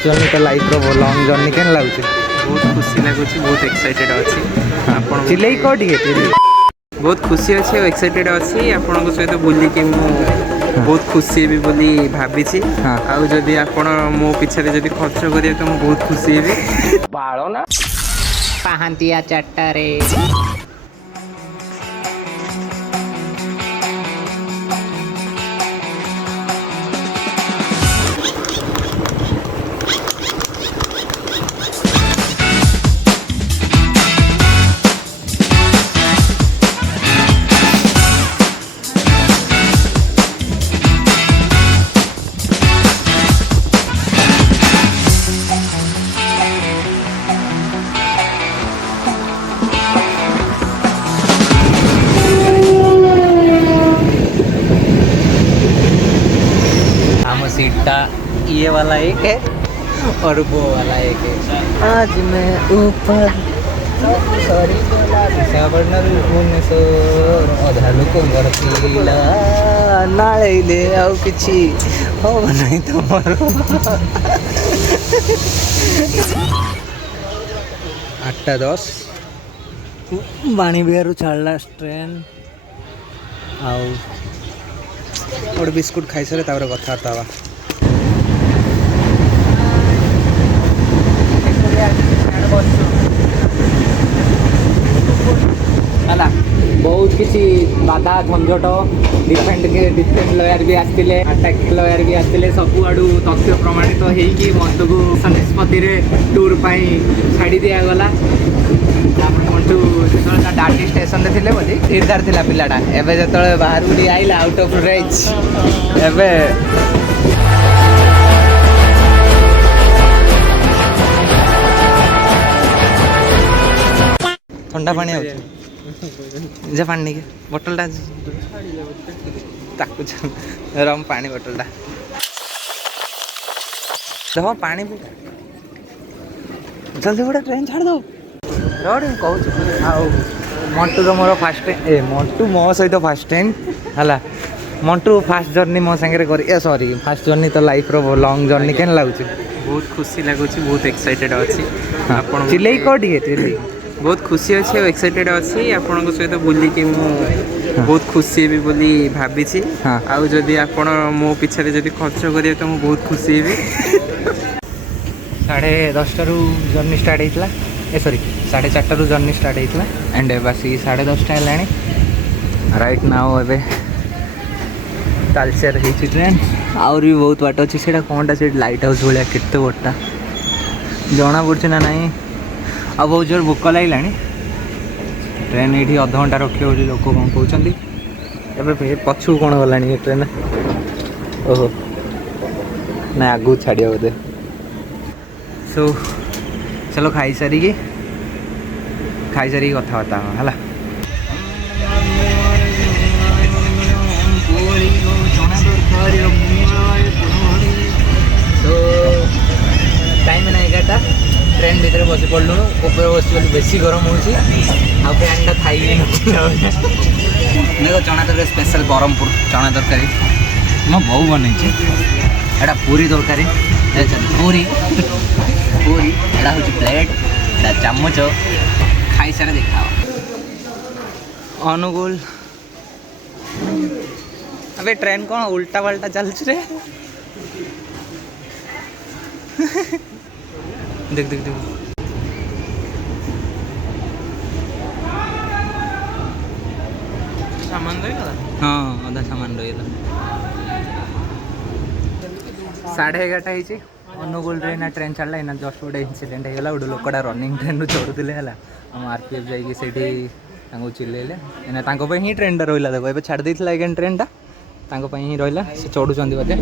Fast journey तो life रो long journey केन लागुଛି बहुत खुशी लगुच बहुत एक्साइटेड अच्छी आप चिल्लै को टिके बहुत खुशी अच्छी और एक्साइटेड अच्छी आपण सहित बुलिकी बहुत खुशी भी बोली भावी आउ जदि आपण मो पिछे जदि खर्च करिए तो मैं बहुत खुशी हेबी बाळो ना पाहांतिया चारटा रे सीटा ये वाला एक है और वो वाला एक है। आज मैं ऊपर सॉरी अधा लोकंर पिला नाले आउ किछि हो नहीं तुमर 8:10 बाणी बिहारू छाड़ला ट्रेन आउ गोटे बिस्कुट खाई सारे कथबार्ता हवा बहुत किसी बाधा झंझट डिफेंड लयर भी आसते अटैक लयर भी आसते सबू आड़ू तथ्य प्रमाणित होगी मंटू को निष्पत्ति टूर छाड़ी दिगला मंटू जो डाटी स्टेशन थे बोली निर्धार था पिलाटा एवं जो बाहर आइला आउट ऑफ रेंज एवं ठंडा पानी जा पानी के बोतलटा ताकू रम पानी बोतलटा देखो पानी जल्दी गोटे ट्रेन छाड़ दो कहूँ मंटू तो मोर फास्ट टाइम मंटू मो सहित फास्ट टाइम है मंटू फास्ट जर्नी मो सागर कर सॉरी फास्ट जर्नी तो लाइफ रो लॉन्ग जर्नी केन लागुଛି बहुत खुशी लगुच बहुत एक्साइटेड अच्छी आप चिल्लै को टिके बहुत खुशी अच्छी और एक्साइटेड अच्छी आपण सहित बुलिकी बहुत खुशी हेबी बोली भावी आउ जदि आपण मो पिछे जदि खर्च करिए तो मैं बहुत खुशी हेबी 10:30 जर्नी स्टार्ट होता सॉरी 4:30 जर्नी स्टार्ट होता एंड बस 10:30 है राइट नाउ ए तालचेर होती ट्रेन आउर भी बहुत बाट अच्छी से कौनटा से लाइट हाउस भाया केते बड़ा जना पड़ी ना नहीं आ बहुत जोर भोक लगे ट्रेन ये अध घंटा रखी हो लोक कौन कहते पछू कौन गला ट्रेन ओहो ना आगू छाड़ बोधे सो चलो खाई सारिकी कथबार्ता है तो टाइम ना 11टा ट्रेन भीतर बस पड़लु ऊपर बस बेसी गरम हो फैनटा खाई देखो चना तरकारी स्पेशल ब्रह्मपुर चना तरकारी मो बो बन एटा पूरी तरकारी पूरी पूरी एटा हूँ प्लेट एटा चामच खाई सारे देखा अनुगुल अबे ट्रेन कौन उल्टा पल्टा चल रे देख देख देख सामान रहीगला हाँ अधा सामान रहीगला 11:30 अनुगुल ट्रेन छाड़ा इना जस्ट गोटे इनसीडेंट होगा गोटे लोकटा रनिंग ट्रेन चढ़ुले है आम आरपीएफ जाइए चिल्लेले एना ही ट्रेनटा रहा देखो ये छाड़ देता है ट्रेनटा ही रहा से चढ़ुं बोधे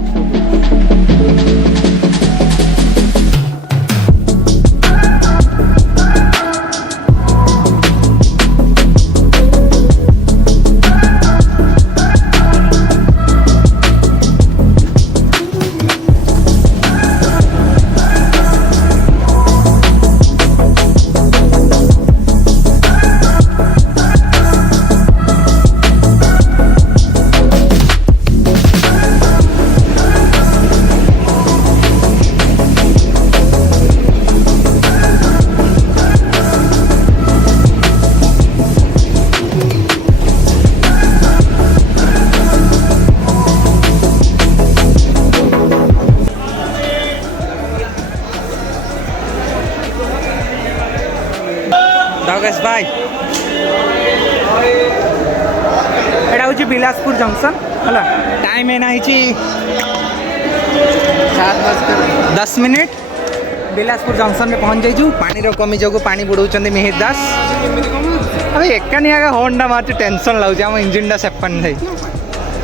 एटा हूँ बिलासपुर जंक्शन है टाइम है ना 10 मिनिट बिलासपुर जंक्शन में पहुँच जाइए पानी कमी जो पानी बुड़ाऊँ मिहिर दास अभी एकानी आगे हॉर्न मार्च टेंशन लगुच आम इंजिन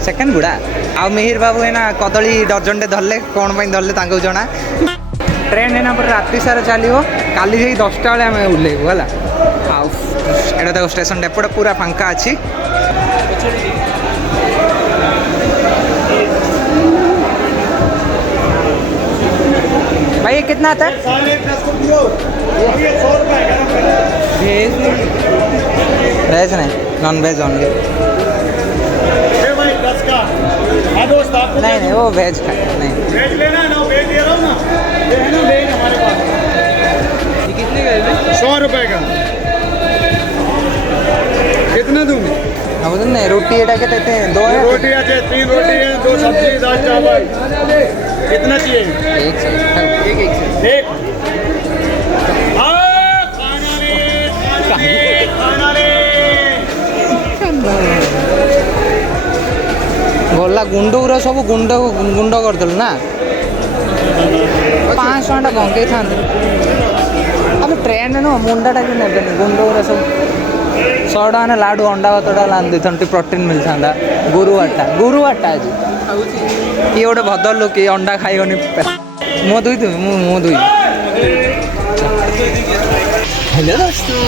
सेकेंड गुड़ा आ मिहिर बाबू है ना कदली डर्जन टे धरले कौन धरले जना ट्रेन है ना पर राति सारा चलो काली से 10टा बेले आम ओह्लैबू है आटा देखो स्टेशन एपटे पूरा फांका अच्छी भाई ये कितना आता है वेज नहीं नॉन वेज ओनली नहीं वो वेज का नहीं वेज लेना है ना वेज दे रहा हूँ ना ये है ना वेज हमारे पास ये कितने का है 100 रुपए का कितना दूंगी अब नहीं रोटी एटा के देते हैं 2 है रोटी है 3 रोटी है 2 सब्जी दाल चावल कितना चाहिए एक से एक खाना रे गला गुंड गुरा सब गुंड गुंड करदेलु ना 500 टका भंगई था अब ट्रेन न मुंडाटा भी ने गुंड गुरा सब 100 टका लाडू अंडा भातटा लादी प्रोटीन मिलता गुरुवारटा आज ये गोटे भद्र लोक अंडा खाइबनी मुँह धोई तुम मुँह धोई हेलो दोस्तों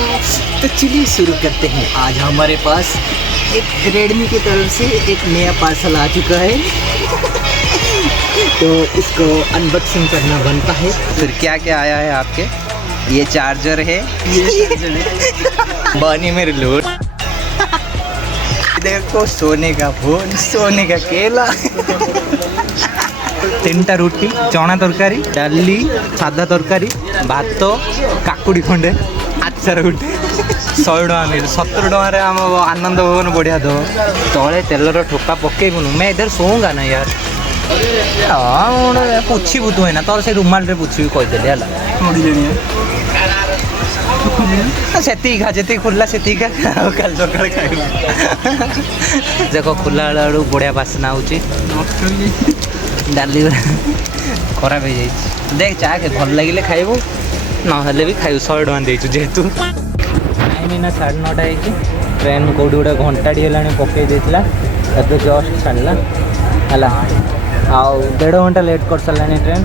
तो चलिए शुरू करते हैं आज हमारे पास एक रेडमी की तरफ से एक नया पार्सल आ चुका है तो इसको अनबॉक्सिंग करना बनता है फिर क्या क्या आया है आपके ये चार्जर है बनी मेरे लोड देखो सोने का फोन सोने का केला 3टा रोटी चना तरकारी डाली सादा तरकारी भात काकुड़ी खंडे आचार गोटे 100 टका मिल 70 टकर आम आनंद भवन बढ़िया दो तले तेलर ठोका पकेबुनु मैं इधर सोऊंगा ना यार हाँ पुछबू तू है ना तोर से रुमाल रे पुछबी कहीदेली है से खा जी खोला से खा कल सका खाइब देख खोला बेलू बढ़िया बासना हो डाली खराब हो जाए देख चाह के भल लगे खाइबू ना भी खाइबू 100 टका देचु जेहेतु टाइम ना 9:30 है ट्रेन कौटी गोटे घंटाटी है पकई देता जस्ट छाड़ा है आउ 1.5 घंटा लेट कर सारा ट्रेन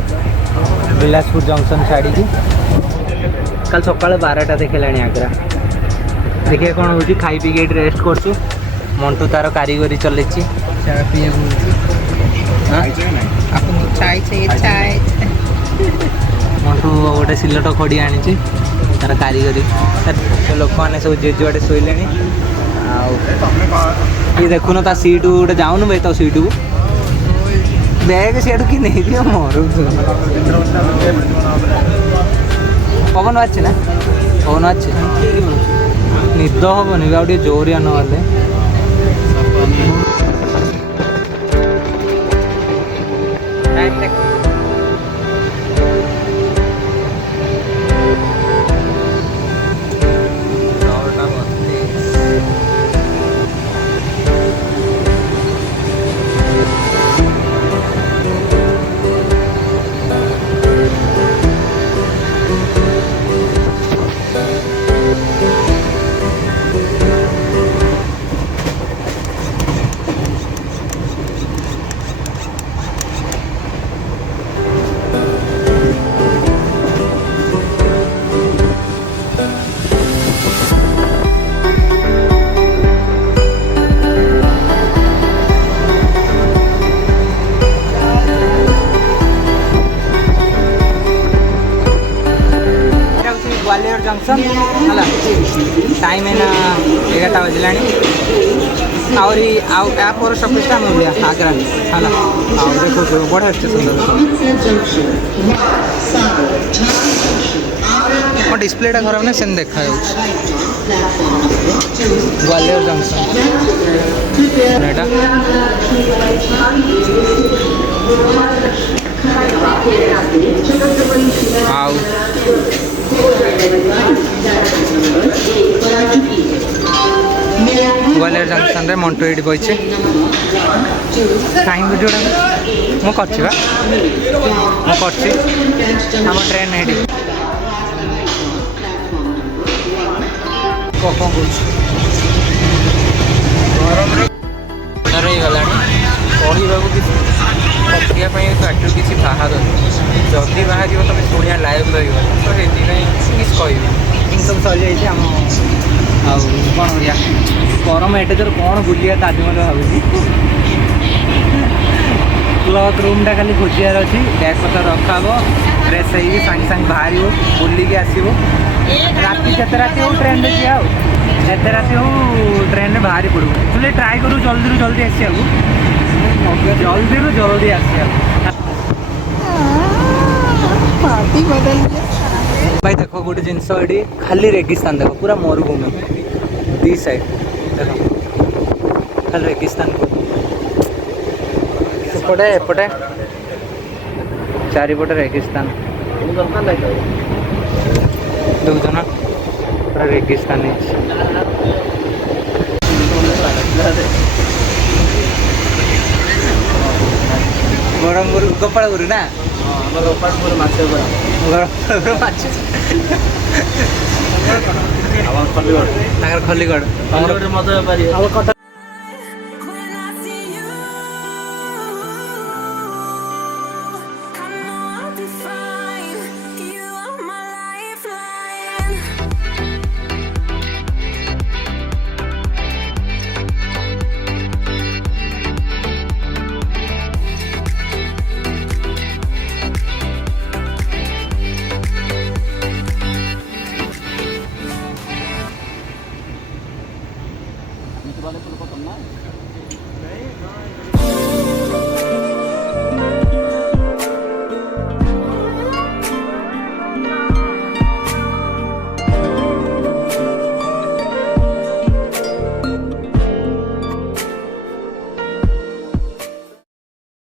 बिलासपुर जंक्शन छाड़ी कल सका 12टा देखला आगरा देखिए कौन हो खाई पी के रेस्ट करछु मंटू तार कारीगरी चले चाय पी मंटू गोटे सिलट खड़ी आनी तार कारीगरी लोक मैंने सब जे जुआड़े शोले ये देखुन ता सीट गोटे जाऊन भाई तो सीट को बैग सीट कि नहीं दियो मर पवन अच्छे ना पवन अच्छे निद हेनी आगे जोरिया ना ग्वालियर जंक्शन है टाइम है ना 11टा बजला आहरी आपर स्टपेज आम ओलिया आग्रा है देखो बढ़िया स्टेशन मो डिस्प्लेटा खराब ना सेम देखा ग्वालियर जंक्शन आउ ग्वालियर जंक्शन रे मंटू एटी बचे टाइम वीडियो मु कर ट्रेन एटी कौन गला पढ़ा पढ़ापी तो एक्चुअली किसी बाहर जदि बाहर तुम शुणा लाइव रही तो ये किसी कह सब सरी जाइए आम कौन करिया गरम एटे जोर कौन बुलिया ताजमहल भावी क्लथ रूमटा खाली खोजार अच्छी बैग पत्र रखा फ्रेश हो सागे सागे बाहर बुलिकी आसो राति जिते राति हो ट्रेन में जी जिते राति हो ट्रेन में बाहरी पड़ू चलिए ट्राए करूँ जल्दी रू जल्दी जल्दी रू जल्दी आसिया भाई देखो गोटे जिनस ये खाली रेगिस्तान देख पूरा मरुभूमि दी साइड देख खाली रेगिस्तान एपटे एपटे चारिपटे रेगिस्तान देखुच ना पूरा रेगिस्तान बरहमपुर गोपालपुर ना गोपालपुर खलिगढ़ खलिगढ़